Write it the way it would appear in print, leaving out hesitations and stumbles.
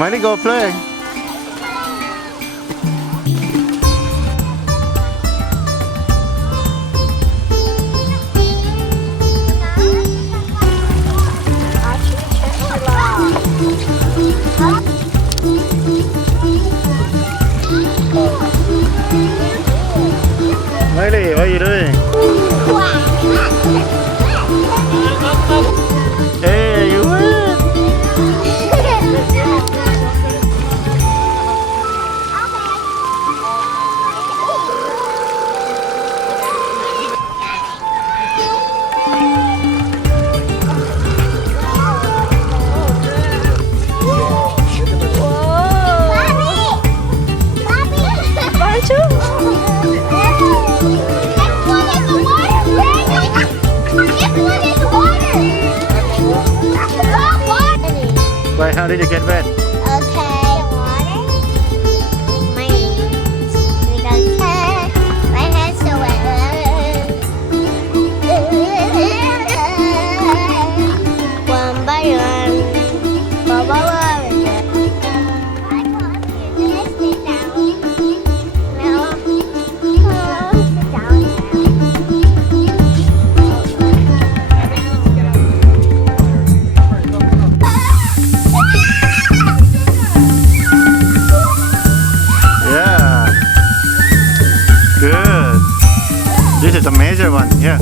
Miley, go play. Miley, what are you doing? Hey, you win! Why, how did you get wet? Okay, water. My hands. Because my hands are wet. One by one. One by one. Sit down. No. Sit down. Yeah. Good. This is a major one. Yeah.